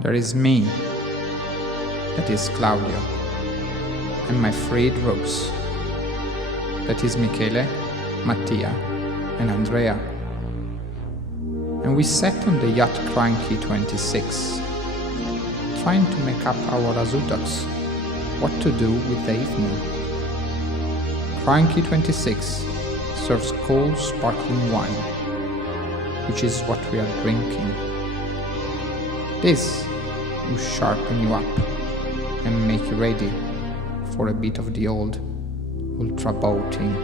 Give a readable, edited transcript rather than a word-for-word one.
There is me, that is Claudio, and my three droogs, that is Michele, Mattia, and Andrea. And we sat on the yacht Cranky 26, trying to make up our resultats, what to do with the evening. Cranky 26 serves cold sparkling wine, which is what we are drinking. This will sharpen you up and make you ready for a bit of the old ultra boating.